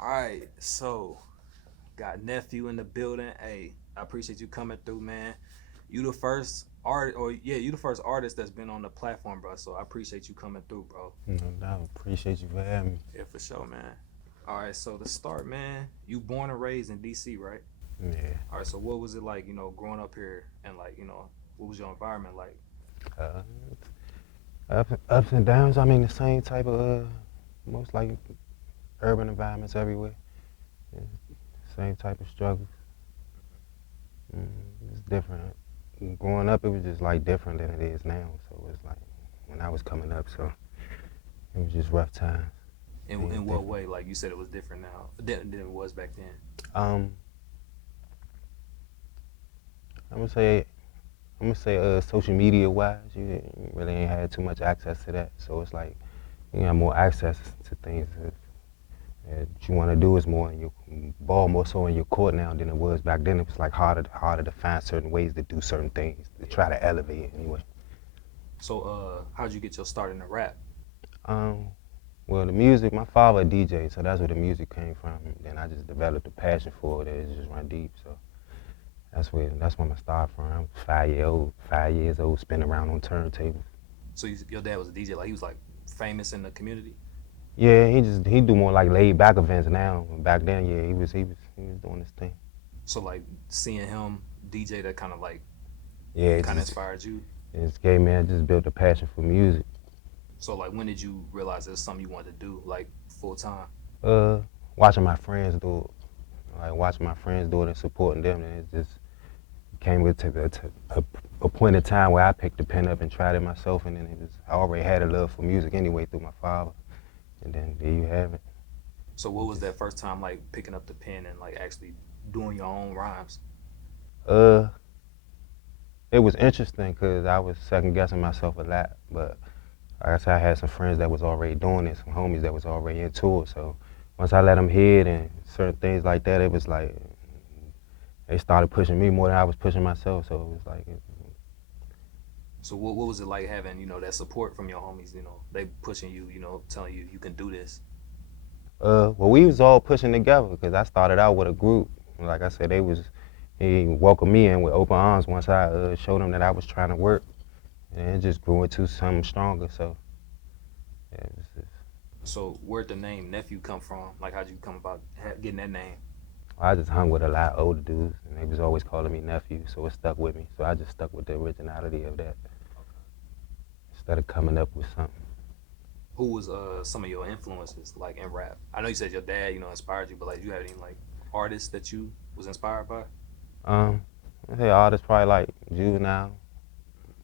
All right, so got nephew in the building. Hey, I appreciate you coming through, man. You the first art, or yeah, you the first artist that's been on the platform, bro. So I appreciate you coming through, bro. No doubt. Appreciate you for having me. Yeah, for sure, man. All right, so to start, man, you born and raised in DC, right? Yeah. All right, so what was it like, growing up here, and what was your environment like? Uh, ups and downs. I mean, the same type of, most like urban environments everywhere. Yeah, same type of struggles. Mm, it's different. Growing up, it was just like different than it is now. So it's like when I was coming up, so it was just rough times In being what different. way? Like you said, it was different now than it was back then. Um, I'm gonna say social media wise, you really ain't had too much access to that. So it's like you got more access to things that you want to do is more in your ball more so in your court now than it was back then. It was like harder to find certain ways to do certain things to Yeah. try to elevate it anyway. So, how'd you get your start in the rap? Um, well, the music, my father a DJ, so that's where the music came from. Then I just developed a passion for it. It just run deep. So that's when I started from. I was 5 years old, spinning around on turntables. So your dad was a DJ, like he was like famous in the community. Yeah, he do more like laid back events now. Back then, yeah, he was doing his thing. So like seeing him DJ, that kind of like Yeah, it kind of just inspired you. it just gave me I just built a passion for music. So like when did you realize it was something you wanted to do like full time? Uh, Watching my friends do it, like watching my friends do it and supporting them, and it just came to a point in time where I picked the pen up and tried it myself, and then I already had a love for music anyway through my father, and then there you have it. So what was Just that first time like picking up the pen and like actually doing your own rhymes? uh, it was interesting because I was second guessing myself a lot, but like I said, I had some friends that was already doing it, some homies that was already into it. So once I let them hear it and certain things like that, it was like they started pushing me more than I was pushing myself. So it was like, So what was it like having that support from your homies? They pushing you, telling you you can do this. well, we was all pushing together because I started out with a group. Like I said, he welcomed me in with open arms once I showed them that I was trying to work, and it just grew into something stronger. So yeah, So where'd the name nephew come from? Like how'd you come about getting that name? I just hung with a lot of older dudes, and they was always calling me nephew, so it stuck with me. So I just stuck with the originality of that Okay. instead of coming up with something. Who was some of your influences like in rap? I know you said your dad, inspired you, but like you had any like artists that you was inspired by? Um, I say artists probably like Juvenile,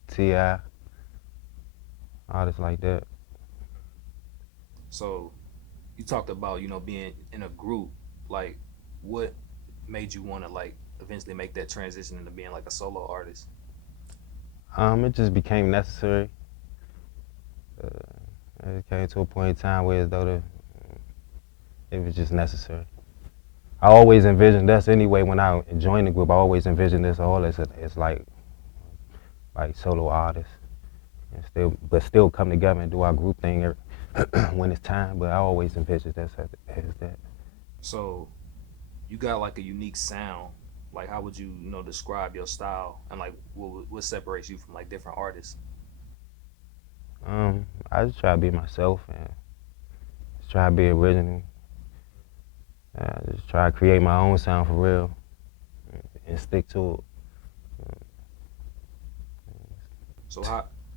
Ti, artists like that. So you talked about being in a group. Like, what made you want to like eventually make that transition into being like a solo artist? It just became necessary. It came to a point in time where as though it was just necessary. I always envisioned us anyway when I joined the group. I always envisioned us all as like solo artists, and still come together and do our group thing when it's time. But I always envisioned us as that. So you got like a unique sound. Like, how would you describe your style and like what separates you from like different artists? I just try to be myself and just try to be original. Just try to create my own sound for real and stick to So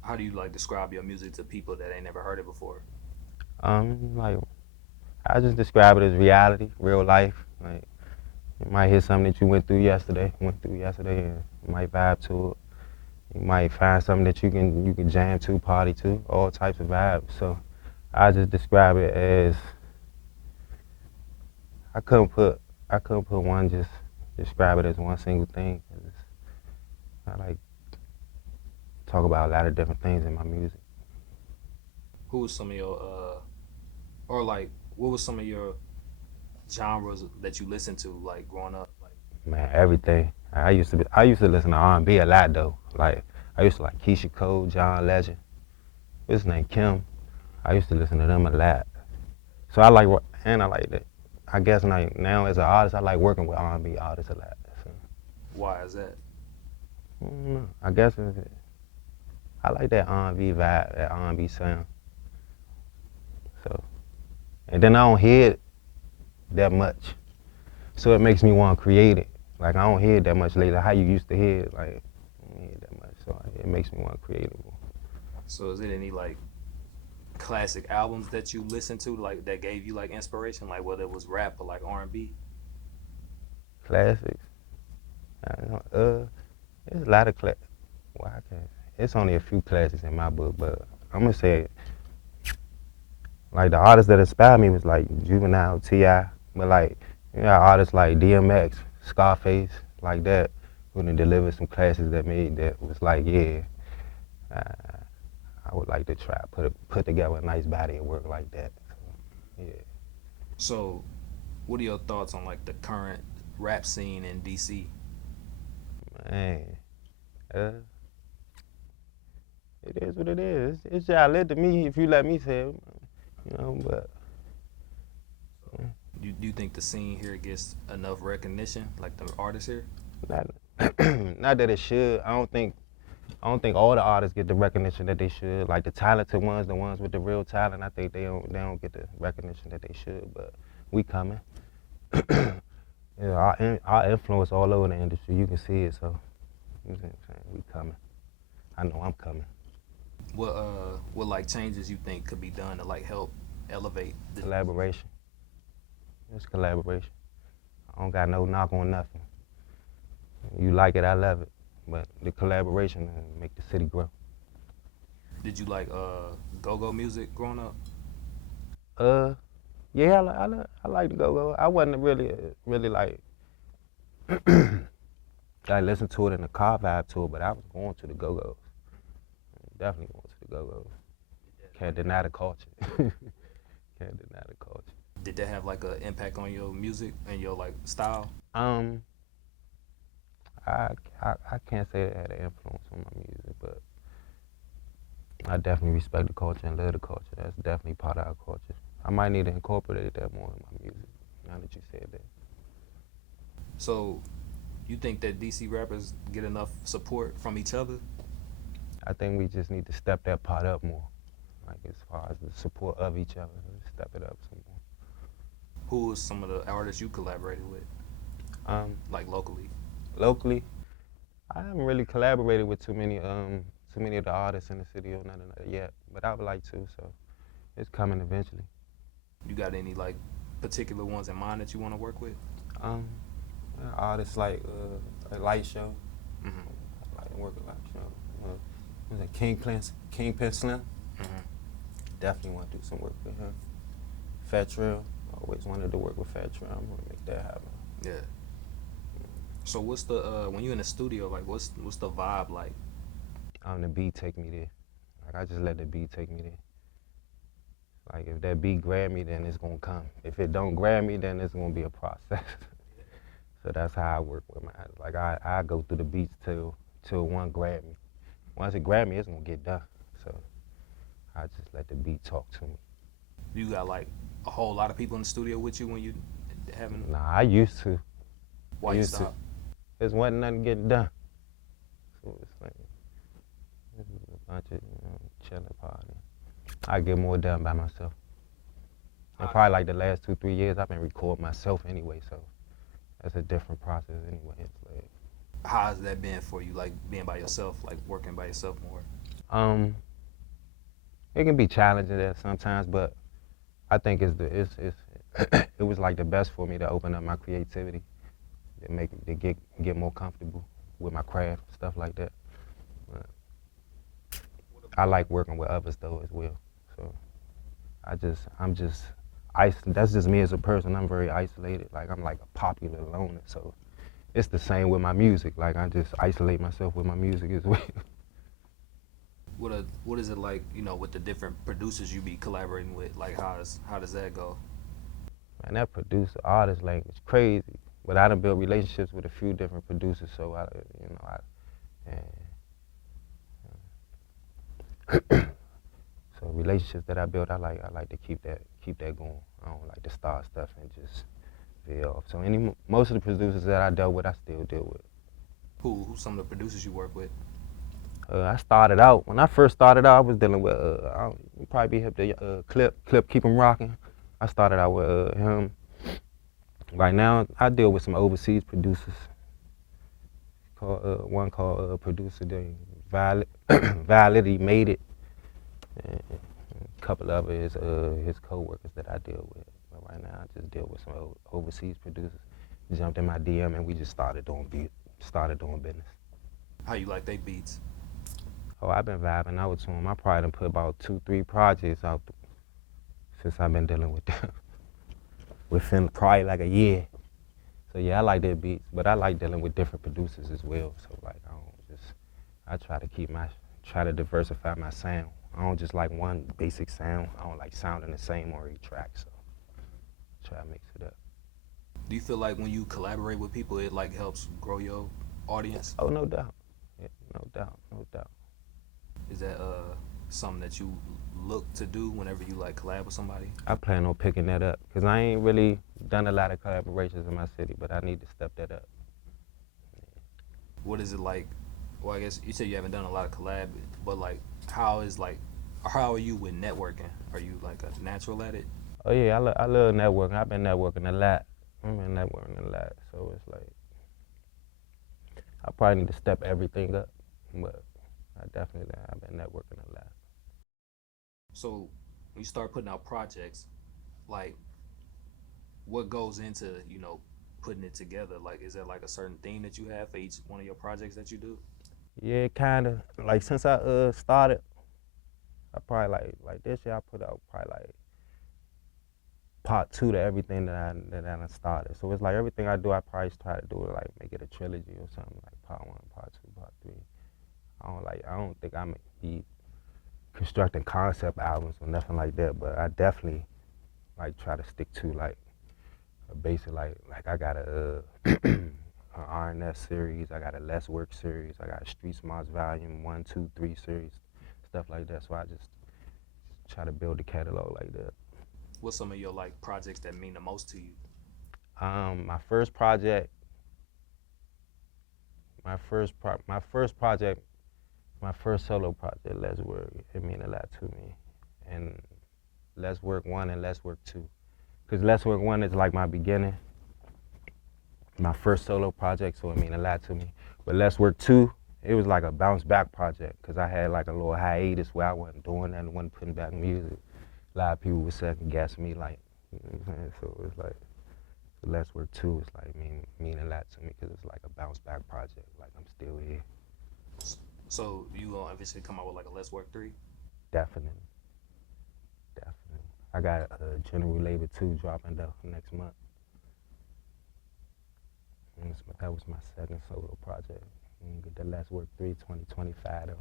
how do you like describe your music to people that ain't never heard it before? it. Like I just describe it as reality, real life. Like you might hear something that you went through yesterday, and you might vibe to it. You might find something that you can jam to, party to, all types of vibes. So I just describe it as I couldn't put I couldn't put one just describe it as one single thing. I like talk about a lot of different things in my music. Who was some of your or like what was some of your genres that you listened to like growing up? Like, Man, everything. I used to listen to R&B a lot though. Like I used to like Keisha Cole, John Legend. What's his name? Kim. I used to listen to them a lot. So I like and I like that. I guess like now as an artist, I like working with R&B artists a lot. So, Why is that? I don't know. I guess I like that R&B vibe, that R&B sound. So, and then I don't hear it that much, so it makes me want to create it. Like I don't hear it that much lately. How you used to hear it, like I don't hear it that much. So it makes me want to create it more. So is it any like classic albums that you listen to like that gave you like inspiration, like whether it was rap or like R&B? Classics. There's a lot of well, I can't. It's only a few classics in my book, but I'm gonna say like the artists that inspired me was like Juvenile, T.I., but like you know artists like DMX, Scarface, like that, who done delivered some classics that made that was like yeah, uh, I would like to try put together a nice body of work like that. So, yeah. So what are your thoughts on like the current rap scene in DC? Man, uh, it is what it is. It's y'all lit to me if you let me say it, you know. But Do you think the scene here gets enough recognition, like the artists here? not not that it should. I don't think all the artists get the recognition that they should. Like the talented ones, the ones with the real talent, I think they don't get the recognition that they should. But we coming. Yeah, our influence all over the industry. You can see it. So you know what I'm saying? We coming. I know I'm coming. What like changes you think could be done to like help elevate the Collaboration. It's collaboration. I don't got no knock on nothing. You like it, I love it. But the collaboration make the city grow. Did you like go-go music growing up? Uh, yeah, I like the go-go. I wasn't really like I listened to it in the car vibe to it, but I was going to the go-go's. Definitely going to the go-go's. Can't deny the culture. Can't deny the culture. Did that have like an impact on your music and your like style? Um, I, I can't say it had an influence on my music, but I definitely respect the culture and love the culture. That's definitely part of our culture. I might need to incorporate that more in my music, now that you said that. So you think that DC rappers get enough support from each other? I think we just need to step that part up more, like as far as the support of each other, step it up some more. Who is some of the artists you collaborated with, like locally? Locally, I haven't really collaborated with too many of the artists in the city or none of that yet, but I would like to, so it's coming eventually. You got any like particular ones in mind that you want to work with? Um, Artists like a light show. Mm-hmm. I like to work a light show. Was it King Slim? Mm-hmm. Definitely want to do some work with him. Fat Trail, always wanted to work with Fat Trail. I'm gonna make that happen. Yeah. So what's the when you in the studio, like what's the vibe like? The beat take me there. Like I just let the beat take me there. Like if that beat grab me, then it's gonna come. If it don't grab me, then it's gonna be a process. So that's how I work with my, like I go through the beats till one grab me. Once it grab me, it's gonna get done. So I just let the beat talk to me. You got like a whole lot of people in the studio with you when you having? Nah, I used to. Why you stop? There's wasn't nothing getting done. So it's like this is a bunch of chilling party. I get more done by myself. And probably like the last 2-3 years, I've been recording myself anyway. So that's a different process anyway. It's like, How has that been for you, like being by yourself, like working by yourself more? it can be challenging there sometimes, but I think it was like the best for me to open up my creativity, to get more comfortable with my craft, stuff like that. But I like working with others though as well. So I'm just that's just me as a person. I'm very isolated. Like I'm like a popular loner. So it's the same with my music. Like I just isolate myself with my music as well. What is it like, with the different producers you be collaborating with? Like how does that go? Man, that producer artist language crazy. But I done built relationships with a few different producers, so so relationships that I built, I like to keep that going. I don't like to start stuff and just veer off. So most of the producers that I dealt with, I still deal with. Who's some of the producers you work with? I started out, when I first started out, I was dealing with, you probably be hip to Clip, Keep 'em Rocking. I started out with him. Right now, I deal with some overseas producers. One called producer named Validity Made It. And a couple of his co-workers that I deal with. But right now, I just deal with some overseas producers. Jumped in my DM and we just started doing business. How you like they beats? Oh, I've been vibing out to them. I probably done put about 2-3 projects out since I've been dealing with them. Within probably like a year. So yeah, I like their beats, but I like dealing with different producers as well. So like I try to try to diversify my sound. I don't just like one basic sound. I don't like sounding the same on every track, so try to mix it up. Do you feel like when you collaborate with people, it like helps grow your audience? Oh, no doubt. Yeah, no doubt. Is that something that you look to do whenever you like collab with somebody? I plan on picking that up because I ain't really done a lot of collaborations in my city, but I need to step that up. What is it like? Well, I guess you said you haven't done a lot of collab, but like, how are you with networking? Are you like a natural at it? Oh yeah, I love networking. I've been networking a lot. So it's like I probably need to step everything up, but I've been networking a lot. So when you start putting out projects, like what goes into, putting it together? Like, is there like a certain theme that you have for each one of your projects that you do? Yeah, kind of. Like since I started, I probably like this year I put out probably like part 2 to everything that I started. So it's like everything I do, I probably try to do it like make it a trilogy or something, like part 1, part 2, part 3. I don't think I'm be constructing concept albums or nothing like that, but I definitely like try to stick to like a basic like I got a RNS series, I got a Less Work series, I got a Street Smarts Volume 1, 2, 3 series, stuff like that. So I just try to build a catalog like that. What's some of your like projects that mean the most to you? My first project, my first solo project, Let's Work, it mean a lot to me. And Let's Work 1 and Let's Work 2. Because Let's Work 1 is like my beginning, my first solo project, so it mean a lot to me. But Let's Work 2, it was like a bounce back project because I had like a little hiatus where I wasn't doing that and wasn't putting back music. A lot of people would second guess me, like, you know what I'm saying? So it's like, Let's Work 2 is like mean a lot to me because it's like a bounce back project, like I'm still here. So you gonna eventually come out with like a Let's Work 3? Definitely. I got a General Labor 2 dropping though next month. And that was my second solo project. And get the Let's Work 3 2025 though.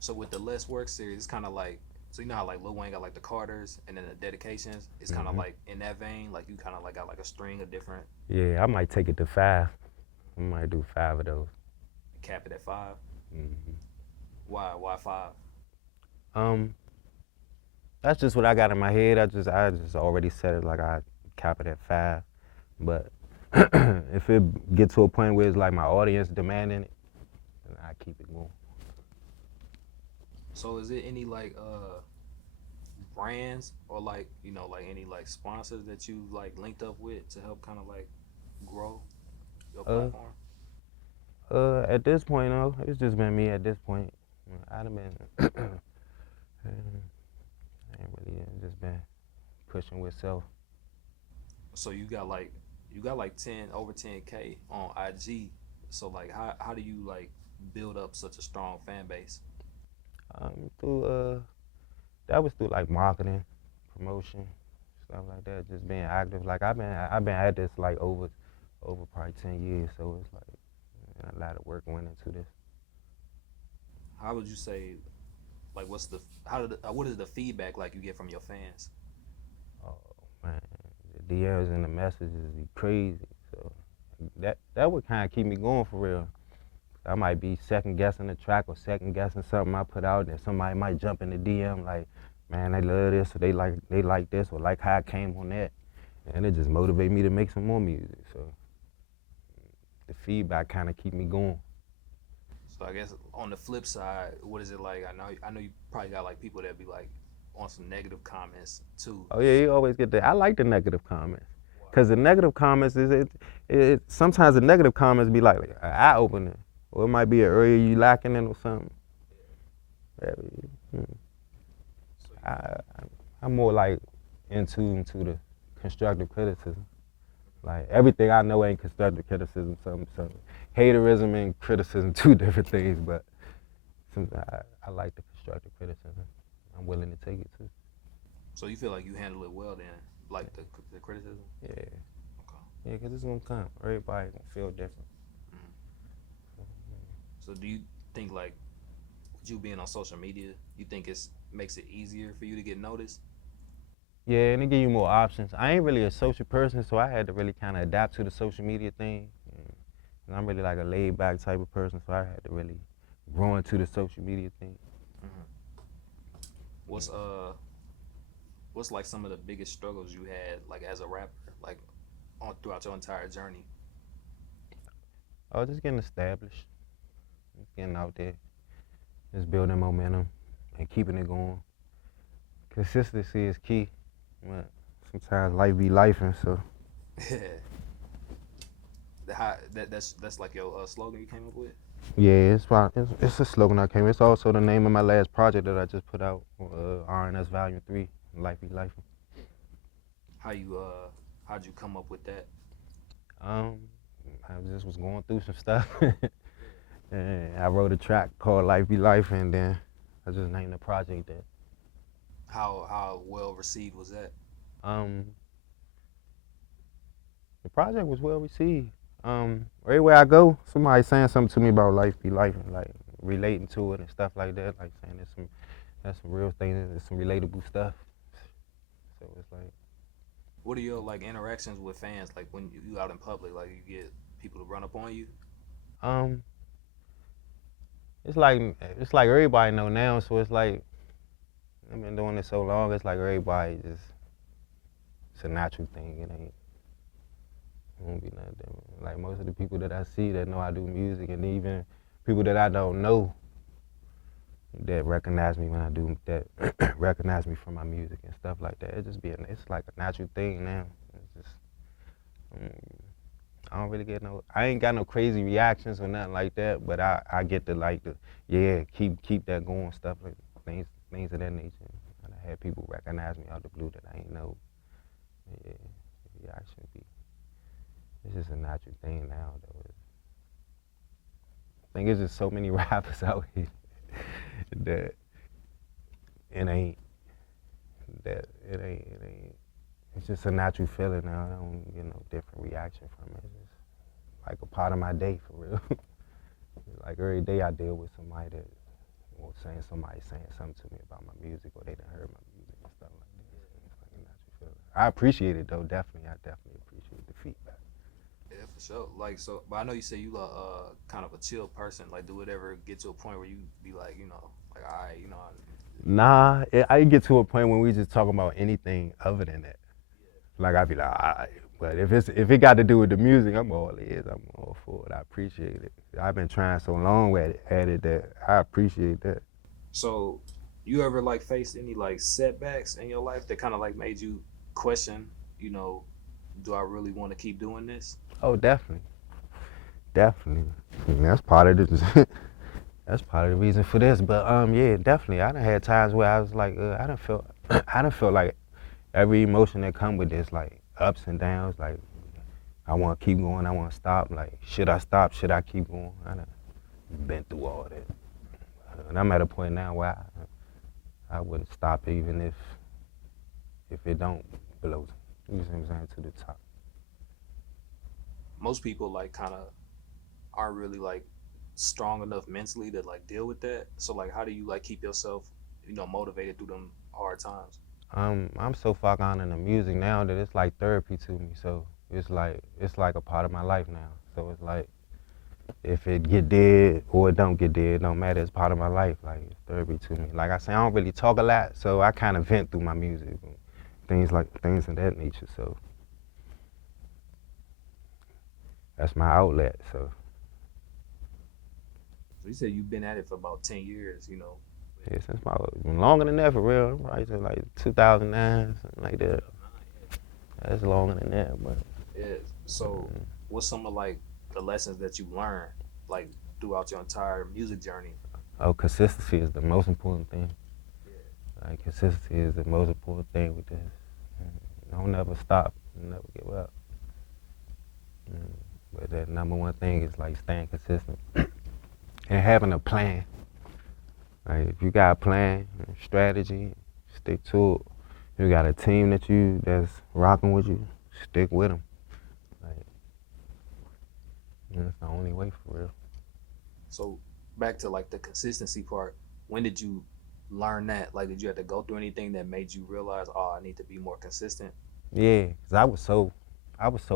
So with the Let's Work series, it's kind of like, so you know how like Lil Wayne got like the Carters and then the dedications? It's kind of like in that vein, like you kind of like got like a string of different. Yeah, I might take it to 5. I might do 5 of those. Cap it at 5? Mm-hmm. Why 5? That's just what I got in my head. I just already said it like I cap it at 5. But if it get to a point where it's like my audience demanding it, then I keep it going. So is it any like brands or like like any like sponsors that you like linked up with to help kind of like grow your platform? At this point, no, it's just been me at this point. I'd have been, I ain't really just been pushing with self. So you got like 10K on IG. So like how do you like build up such a strong fan base? That was through like marketing, promotion, stuff like that. Just being active. Like I've been at this like over probably 10 years. So it's like a lot of work went into this. How would you say, like, what is the feedback like you get from your fans? Oh man, the DMs and the messages be crazy. So that would kind of keep me going for real. I might be second guessing the track or second guessing something I put out, and somebody might jump in the DM like, man, they love this or they like this or like how I came on that. and it just motivated me to make some more music. So the feedback kind of keep me going. So I guess on the flip side, what is it like? I know you probably got like people that be like on some negative comments too. Oh yeah, you always get that. I like the negative comments, Wow. cause the negative comments it sometimes the negative comments be like an eye opener, or it might be an area you lacking in or something. Yeah, So you, I, I'm more like in tune to the constructive criticism. Like everything I know ain't constructive criticism. Some haterism and criticism, two different things. But I like the constructive criticism. I'm willing to take it too. so you feel like you handle it well then, like the criticism. Yeah, Okay. yeah, cause it's gonna come. Everybody gonna feel different. Mhm. So do you think like with you being on social media, you think it's makes it easier for you to get noticed? Yeah, and it give you more options. I ain't really a social person, so I had to really kind of adapt to the social media thing. And I'm really like a laid back type of person, so I had to really grow into the social media thing. Hmm. What's what's like some of the biggest struggles you had like as a rapper, like on throughout your entire journey? I was just getting established, just getting out there, just building momentum and keeping it going. Consistency is key. But sometimes life be life, and so That's like your slogan you came up with. yeah, it's a slogan I came. It's also the name of my last project that I just put out, RNS Volume 3, Life Be Life. How you how'd you come up with that? Um, I just was going through some stuff, and I wrote a track called Life Be Life, and then I just named the project that. How well received was that? Um, the project was well received. Everywhere I go, somebody saying something to me about life be life and like relating to it and stuff like that. Like saying that's some real things, there's some relatable stuff. So it's like, What are your like interactions with fans like when you out in public? Like you get people to run up on you? um, it's like everybody know now. So it's like I've been doing it so long. It's like everybody just it's a natural thing. It won't be nothing different. Like most of the people that I see that know I do music, and even people that I don't know that recognize me when I do that, recognize me from my music and stuff like that. It's like a natural thing now. It's just, I don't really get I ain't got no crazy reactions or nothing like that, but I get the like the, yeah, keep that going, stuff like things of that nature. And I had people recognize me out the blue that I ain't know. Yeah, the reaction be, it's just a natural thing now though. I think it's just so many rappers out here that it ain't it ain't it's just a natural feeling now. I don't get no different reaction from it. It's just like a part of my day for real. Like every day I deal with somebody that or somebody saying something to me about my music or they done heard my music and stuff like that. It's like a natural feeling. I appreciate it though, definitely. I definitely appreciate the feedback. Yeah, for sure. Like so, but I know you say you are kind of a chill person. Like, do it ever get to a point where you be like, like, all right, Nah, I get to a point when we just talk about anything other than that. Like I be like, all right. But if it got to do with the music, I'm all ears. I'm all for it. I appreciate it. I've been trying so long at it that I appreciate that. So, you ever like faced any like setbacks in your life that kind of like made you question, you know, do I really want to keep doing this? Oh, definitely, definitely. And that's part of the that's part of the reason for this. But yeah, definitely. I done had times where I was like, I done felt, I done felt like every emotion that come with this, like ups and downs. Like I want to keep going, I want to stop. Like should I stop? Should I keep going? I done been through all that, and I'm at a point now where I wouldn't stop even if it don't blow. You know what I'm saying, to the top. Most people like kind of aren't really like strong enough mentally to like deal with that. So like, how do you like keep yourself, motivated through them hard times? I'm so far gone in the music now that it's like therapy to me. So it's like a part of my life now. So it's like if it get dead or it don't get dead, it don't matter. It's part of my life. Like it's therapy to me. Like I say, I don't really talk a lot, so I kind of vent through my music, and things of that nature. So that's my outlet. So So you said you've been at it for about 10 years, you know. yeah, since longer than that for real. Probably since like 2009, something like that. That's longer than that, but Yeah. So what's some of like the lessons that you learned like throughout your entire music journey? oh, consistency is the most important thing. Yeah. Like consistency is the most important thing with this. Don't never stop, never give up. But that number one thing is like staying consistent and having a plan. Like if you got a plan, strategy, stick to it. You got a team that's rocking with you, stick with them. Like that's the only way for real. So back to like the consistency part, when did you learn that? Like did you have to go through anything that made you realize, oh, I need to be more consistent? Yeah, cause I was so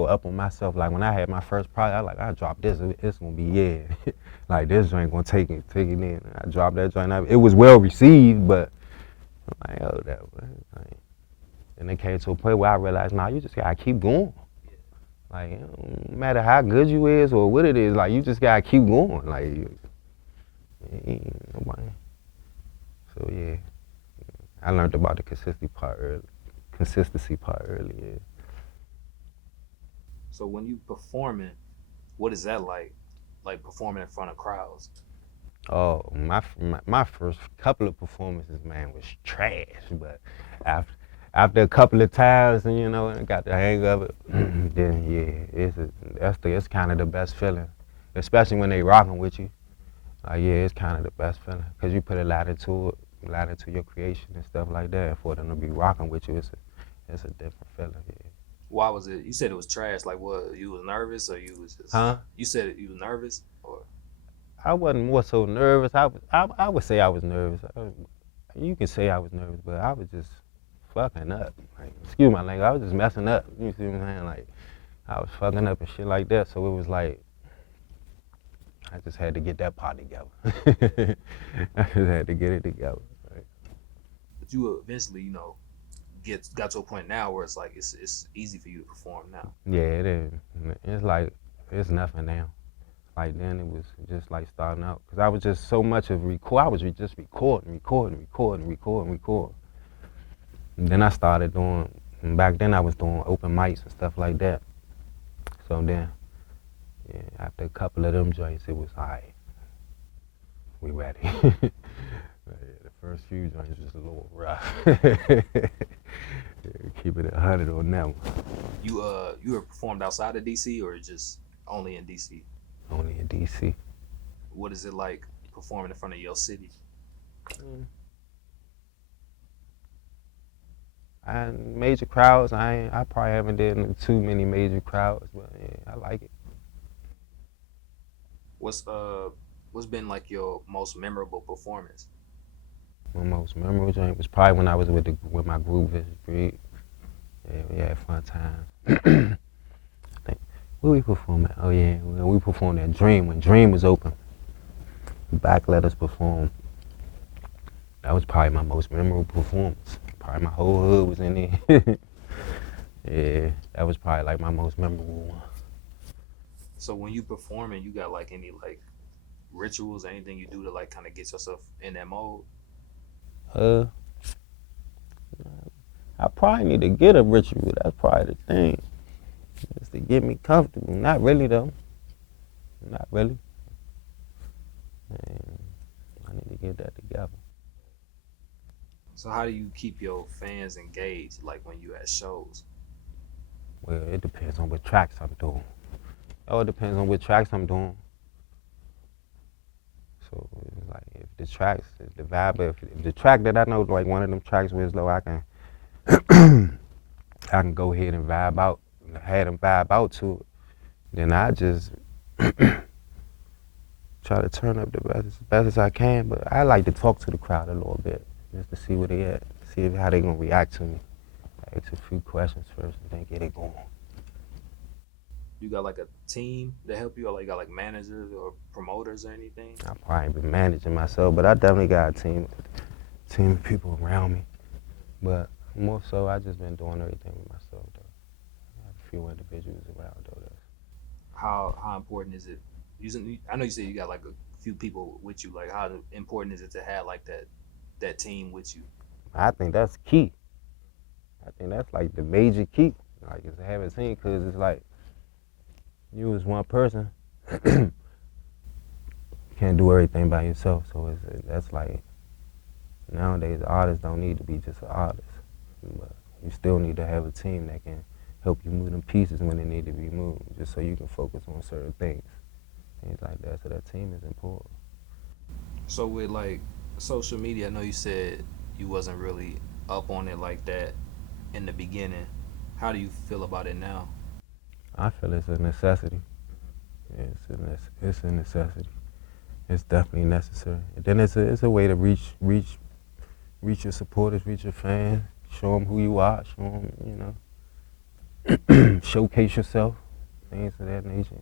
up on myself. Like when I had my first project, I was like, I dropped this, it's gonna be yeah. Like this joint gonna take it in. I dropped that joint. It was well received, but I'm like, oh, that was like. And it came to a point where I realized, nah, you just gotta keep going. Like, it don't matter how good you is or what it is, like you just gotta keep going. Like, nobody. So yeah, I learned about the consistency part early. Yeah. So when you performing, what is that like? Like performing in front of crowds? Oh, my first couple of performances, man, was trash. But after a couple of times, and I got the hang of it, then yeah, it's kind of the best feeling, especially when they rocking with you. Like yeah, it's kind of the best feeling because you put a lot into it, a lot into your creation and stuff like that. And for them to be rocking with you, it's a different feeling. Yeah. Why was it? You said it was trash. Like what? You was nervous, or you was just? Huh? You said you was nervous, or I wasn't more so nervous. I would say I was nervous. You can say I was nervous, but I was just fucking up. Like, excuse my language, I was just messing up. You see what I'm saying? Like, I was fucking up and shit like that. So it was like, I just had to get that part together. I just had to get it together. Right? but you eventually, got to a point now where it's like it's easy for you to perform now. Yeah, it is. It's like, it's nothing now. Like then it was just like starting out. Because I was just so much of record. I was just recording. And then I started doing, and back then I was doing open mics and stuff like that. So then, yeah, after a couple of them joints, it was all right. We ready. The first few joints was a little rough. Keep it 100 on that one. You were performed outside of DC or just only in DC? Only in DC. What is it like performing in front of your city? Major crowds, I probably haven't done too many major crowds, but yeah, I like it. What's been like your most memorable performance? My most memorable joint was probably when I was with my group, Vision Breed. Yeah, we had fun times. I think, where we perform at? Oh yeah, we performed at Dream, when Dream was open. Back let us perform. That was probably my most memorable performance. Probably my whole hood was in there. Yeah, that was probably like my most memorable one. So when you performing, you got like any like rituals, anything you do to like kind of get yourself in that mode? I probably need to get a ritual. That's probably the thing. Just to get me comfortable. Not really though. Not really. Man, I need to get that together. So how do you keep your fans engaged, like when you at shows? Well, it depends on what tracks I'm doing. Oh, it depends on what tracks I'm doing. So it's like if the tracks, if the vibe, if the track that I know, like one of them tracks was low, I can I can go ahead and vibe out, have them vibe out to it. Then I just try to turn up the best as I can. But I like to talk to the crowd a little bit, just to see where they at, see how they gonna react to me. I ask a few questions first and then get it going. You got like a team to help you, or like you got like managers or promoters or anything? I probably been managing myself, but I definitely got a team of people around me. But more so, I just been doing everything with myself though. I have a few individuals around though. how important is it? I know you said you got like a few people with you. Like, how important is it to have like that team with you? I think that's key. I think that's like the major key. Like, is to have a team, because it's like you as one person can't do everything by yourself. So that's like, nowadays artists don't need to be just an artist, but you still need to have a team that can help you move them pieces when they need to be moved, just so you can focus on certain things like that. So that team is important. So with like social media, I know you said you wasn't really up on it like that in the beginning. How do you feel about it now? I feel it's a necessity. It's a necessity. It's definitely necessary. And then it's a way to reach your supporters, reach your fans, show them who you are, show them, showcase yourself, things of that nature.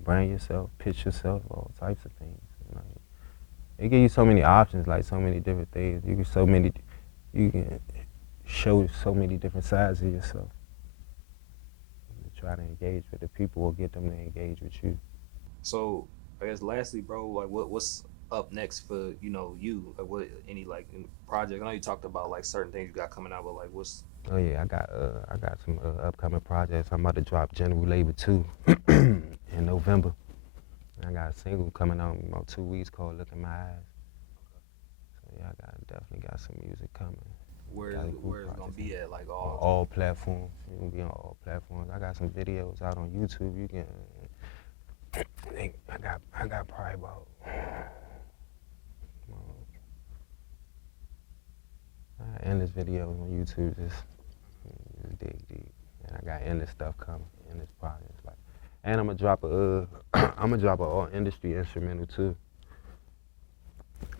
Brand yourself, pitch yourself, all types of things. It gives you so many options, like so many different things. You can show so many different sides of yourself. Try to engage with the people or get them to engage with you. So I guess lastly, bro, like what's up next for you? Like what any like project? I know you talked about like certain things you got coming out, but like what's Oh yeah, I got some upcoming projects. I'm about to drop General Labor 2 in November. I got a single coming out in about 2 weeks called Look in My Eyes. So yeah, definitely got some music coming. where it's gonna be at? Like On all all platforms. You can be on all platforms. I got some videos out on YouTube. You can. I got probably about. Endless videos on YouTube. Just dig deep. And I got endless stuff coming. Endless projects like. And I'm gonna drop I'm gonna drop a all industry instrumental too.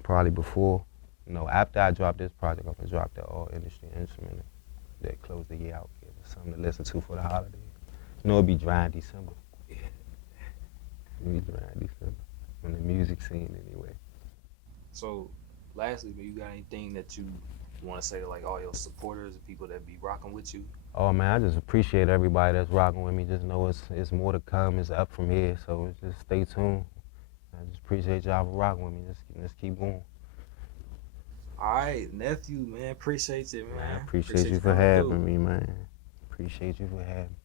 Probably before. No, after I drop this project, I'm gonna drop the all industry instrumental that close the year out. Give us something to listen to for the holidays. It'll be dry in December. It'll be dry in December. On the music scene anyway. so lastly, man, you got anything that you want to say to like all your supporters and people that be rocking with you? Oh man, I just appreciate everybody that's rocking with me. Just know it's more to come. It's up from here. So just stay tuned. I just appreciate y'all for rocking with me. Let's keep going. All right, nephew, man, appreciate it, Man, I man. appreciate Appreciate you you for coming through. having me, man. Appreciate you for having me.